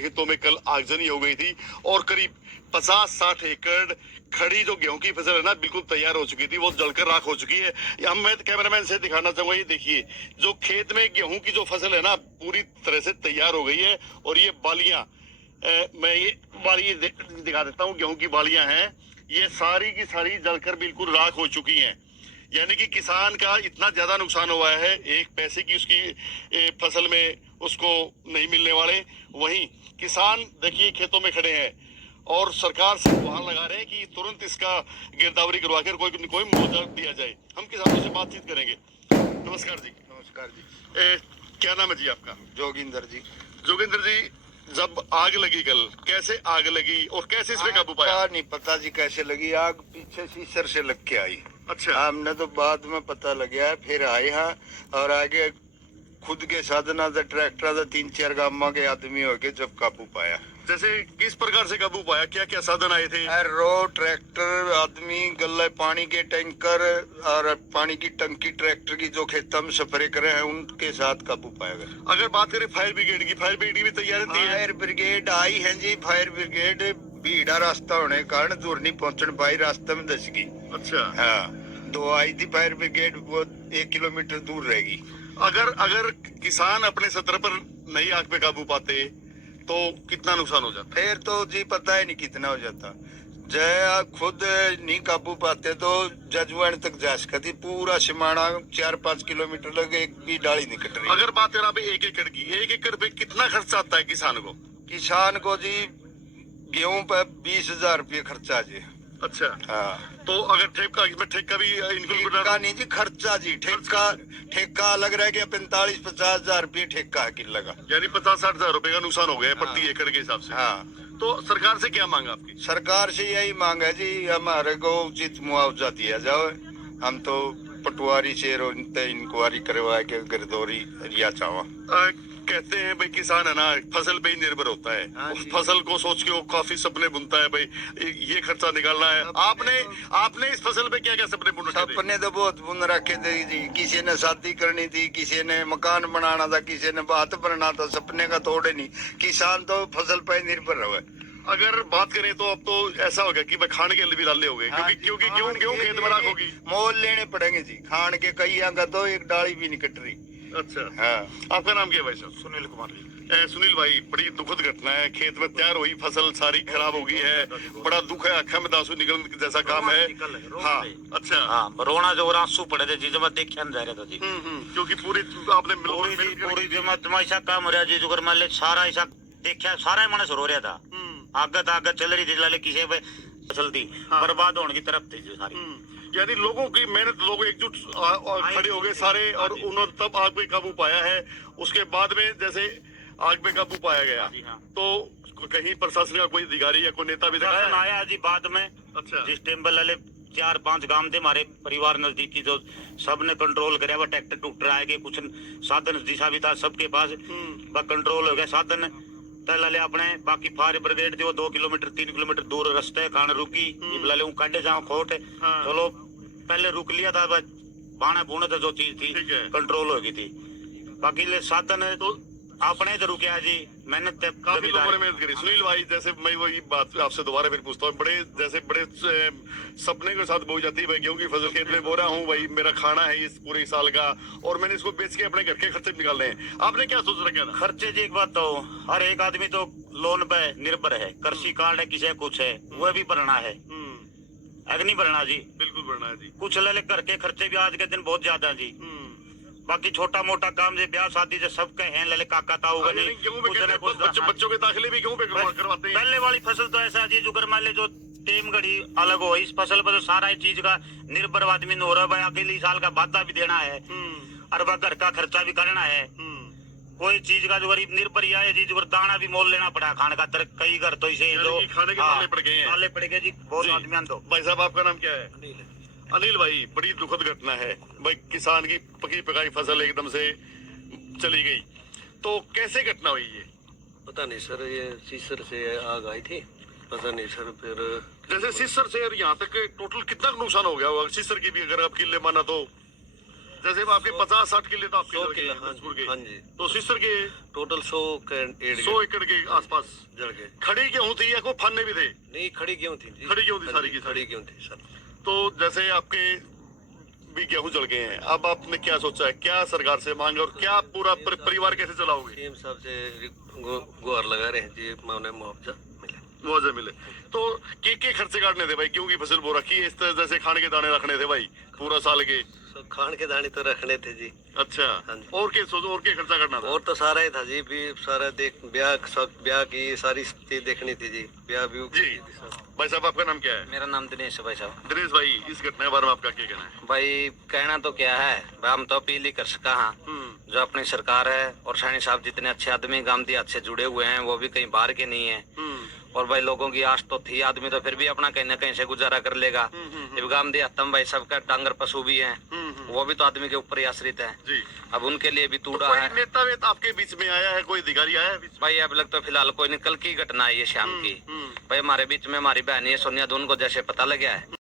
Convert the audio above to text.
खेतों में कल आगजनी हो गई थी और करीब 50-60 एकड़ खड़ी जो गेहूं की फसल है ना बिल्कुल तैयार हो चुकी थी, वो जलकर राख हो चुकी है। हम मैं कैमरामैन से दिखाना चाहूंगा, ये देखिए जो खेत में गेहूं की जो फसल है ना पूरी तरह से तैयार हो गई है। और ये बालियां मैं ये बाली दिखा देता हूँ, गेहूं की बालियां हैं, ये सारी की सारी जलकर बिल्कुल राख हो चुकी हैं। यानी कि किसान का इतना ज्यादा नुकसान हुआ है, एक पैसे की उसकी फसल में उसको नहीं मिलने वाले। वहीं किसान देखिए खेतों में खड़े हैं और सरकार से गुहार लगा रहे हैं कि तुरंत इसका गिरदावरी करवा कर कोई मुआवजा दिया जाए। हम किसानों से बातचीत करेंगे। नमस्कार जी। नमस्कार जी। क्या नाम है जी आपका? जोगिंदर जी। जोगिंदर जी, जब आग लगी कल, कैसे आग लगी और कैसे इसमें काबू पाया? नहीं पता जी कैसे लगी आग, पीछे सीसर से लग के आई। अच्छा। हमने तो बाद में पता लग गया, फिर आए हाँ और आगे खुद के साधना से ट्रैक्टर से 3-4 गांव के आदमी हो के जब काबू पाया। जैसे किस प्रकार से काबू पाया, क्या क्या साधन आए थे? रो ट्रैक्टर, आदमी, गल्ले पानी के टैंकर और पानी की टंकी ट्रैक्टर की जो खेतों में स्प्रे करे हैं उनके साथ काबू पाया गया। अगर बात करें फायर ब्रिगेड की, फायर ब्रिगेड भी तैयार रहती है? फायर ब्रिगेड आई है जी। फायर ब्रिगेड भीड़ा रास्ता होने के कारण दूर नहीं पहुंचने पाई, रास्ते में धस गई। अच्छा। हाँ, तो आई थी फायर ब्रिगेड, वो 1 किलोमीटर दूर रहेगी। अगर किसान अपने सत्र पर नई आग पे काबू पाते तो कितना नुकसान हो जाता? फिर तो जी पता ही नहीं कितना हो जाता। जय खुद नहीं काबू पाते तो जजवान तक जा सकती, पूरा सिमाना 4-5 किलोमीटर लगे, एक भी डाली नहीं कट रही। अगर बात करें अभी 1 एकड़ की, 1 एकड़ पे कितना खर्चा आता है किसान को? किसान को जी गेहूं पे 20,000 रुपये खर्चा जी। अच्छा। हाँ, तो अगर ठेका, इसमें ठेका भी इंक्लूड? ठेका नहीं जी, खर्चा जी। ठेका अलग रह गया, 45-50 हजार रुपये ठेका है किल लगा, यानी 50-60 हजार रुपए का नुकसान हो गया हाँ। प्रति एकड़ के हिसाब से। हाँ, तो सरकार से क्या मांग आपकी? सरकार से यही मांग है जी, हमारे को उचित मुआवजा दिया जाए। हम तो पटवारी से इंक्वायरी करवा के गिरदौरी या चावा। कहते हैं भाई किसान है ना फसल पे ही निर्भर होता है। हाँ उस जी। फसल को सोच के वो काफी सपने बुनता है, भाई ये खर्चा निकालना है। आपने इस फसल पे क्या क्या सपने बुन रखे थे? सपने तो बहुत बुन रखे थे जी। किसी ने शादी करनी थी, किसी ने मकान बनाना था, किसी ने बात बनना था, सपने का तोड़े नहीं। किसान तो फसल पे निर्भर रहे। अगर बात करें तो अब तो ऐसा हो गया कि भाई खाने के लिए भी लाले हो गए, हाँ क्योंकि गेहूं खेत में राख होगी, मोल लेने पड़ेंगे जी। खान के कई आगा तो एक डाली भी नहीं कट रही। अच्छा। हाँ। आपका नाम क्या है भाई साहब? सुनील कुमार जी। सुनील भाई, बड़ी दुखद घटना है, खेत में तैयार हुई फसल सारी खराब हो गई है, बड़ा दुख है, आंखों में आंसू निकलने जैसा काम है। हाँ। अच्छा। हाँ, रोना जो आंसू पड़े थे जी, जब मैं देखने जा रहा था जी। क्योंकि पूरी आपने पूरी जमा ऐसा काम हो रहा जी, जो मान ले सारा ऐसा देखा, सारा मानस रो रहा था। आगत चल रही थी, लाले किसी पे फसल थी बर्बाद होने की तरफ थी जो सारी। यानी लोगों की मेहनत, लोग एकजुट खड़े हो गए सारे और उन्होंने तब आग पे काबू पाया है। उसके बाद में जैसे आग पे काबू पाया गया तो कहीं प्रशासन का कोई अधिकारी या कोई नेता भी आया जी बाद में। अच्छा। जिस टाइम पे लाले 4-5 गांव थे हमारे परिवार नजदीकी, जो सबने कंट्रोल कराया। वो ट्रैक्टर टूक्टर आए गए, कुछ साधन दिशा भी था सबके पास, कंट्रोल हो गया साधन। लाले अपने बाकी फायर ब्रिगेड थी, वो 2 किलोमीटर 3 किलोमीटर दूर रास्ते खान रुकी, लाले काटे जाओ खोट। चलो पहले रुक लिया था, बाणे बूने तो जो चीज थी कंट्रोल हो गई थी। बाकी ले साधन तो अपने इधर रुके जी, मेहनत काफी लोगों ने मेहनत करी। सुनील भाई, जैसे मैं वही बात आपसे दोबारा फिर पूछता हूँ, बड़े सपने के साथ बोई जाती है भाई गेहूं की फसल खेत में बो रहा हूँ, भाई मेरा खाना है इस पूरे साल का और मैंने इसको बेच के अपने घर के खर्चे निकालने हैं। आपने क्या सोच रखा था? खर्चे जी एक बात तो हर एक आदमी तो लोन पे निर्भर है, कृषि कार्ड है, किसी कुछ है, वह भी भरना है। नहीं भरना जी? बिल्कुल भरना है जी। कुछ ले घर के खर्चे भी आज के दिन बहुत ज्यादा जी। बाकी छोटा मोटा काम जो ब्याह शादी जो सबके हैं, ले काका ताऊ का नहीं, बच्चों के दाखिले भी गेहूं पे करवाते हैं। पहले वाली फसल तो ऐसा जी, जो मान ले जो टेम घड़ी अलग हो, इस फसल पर तो सारा चीज का निर्भर आदमी हो रहा है। अगले साल का वादा भी देना है और घर का खर्चा भी करना है। कोई चीज का जो गरीब निर्भर है जी, जो दाना भी मोल लेना पड़ा खाने का। कई घर तो इसे खाने के माले पड़ गए हैं। माले पड़ गए जी बहुत आदमी। तो भाई साहब, आपका नाम क्या है? अनिल भाई, बड़ी दुखद घटना है भाई, किसान की पकी पकाई फसल एकदम से चली गई, तो कैसे घटना हुई ये? पता नहीं सर, ये सीसर से आग आई थी, पता नहीं सर। फिर जैसे सीसर से यहाँ तक टोटल कितना नुकसान हो गया होगा सीसर की भी, अगर आप किले माना तो? जैसे वो आपके 50-60 किले तो आपके 100 लगे किलो, हैं, हाँ बिलासपुर जी, के। हाँ जी। तो सिस्टर के टोटल 100 के 100 एकड़ के आसपास जड़ गए। खड़ी गेहूं थी या कोई फन्ने भी थे? नहीं, खड़ी गेहूं थी जी। खड़ी गेहूं थी हाँ सारी जी, की सारी। खड़ी गेहूं थी सर। तो जैसे आपके भी गेहूं जल गए हैं, अब आपने क्या सोचा है, क्या सरकार से मांगे और क्या पूरा परिवार कैसे चलाओगे? सीएम साहब से गुहार लगा रहे हैं जी, माने मुआवजा मिले। मुआवजा मिले तो के खर्चे काटने थे भाई? क्यों की फसल बो रखी है इस तरह, जैसे खाने के दाने रखने थे भाई पूरा साल के? सब खान के दाने तो रखने थे जी। अच्छा, हाँ जी। और क्या सोचो, और क्या खर्चा करना था? और तो सारा ही था जी, भी सारा देख ब्याह, सब ब्याह की सारी चीज देखनी थी जी, ब्याह भी जी भाई साहब, आपका नाम क्या है? मेरा नाम दिनेश है भाई साहब। दिनेश भाई, इस घटना के बारे में आपका क्या कहना है? भाई कहना तो क्या है भाई, हम तो अपील ही कर सका हाँ, जो अपनी सरकार है और सैनी साहब जितने अच्छे आदमी गांव देहात से जुड़े हुए हैं, वो भी कहीं बाहर के नहीं है। और भाई लोगों की आस तो थी, आदमी तो फिर भी अपना कहीं ना कहीं से गुजारा कर लेगा। जब गांव देहात में भाई सबका डांगर पशु भी हैं, वो भी तो आदमी के ऊपर ही आश्रित है। जी, अब उनके लिए भी तो तूड़ा कोई है। नेता वेता आपके बीच में आया है, कोई अधिकारी आया है बीच में? भाई अब लग तो फिलहाल कोई नहीं, कल की घटना है ये शाम की। भाई हमारे बीच में हमारी बहन ये सोनिया, दोनों को जैसे पता लगा है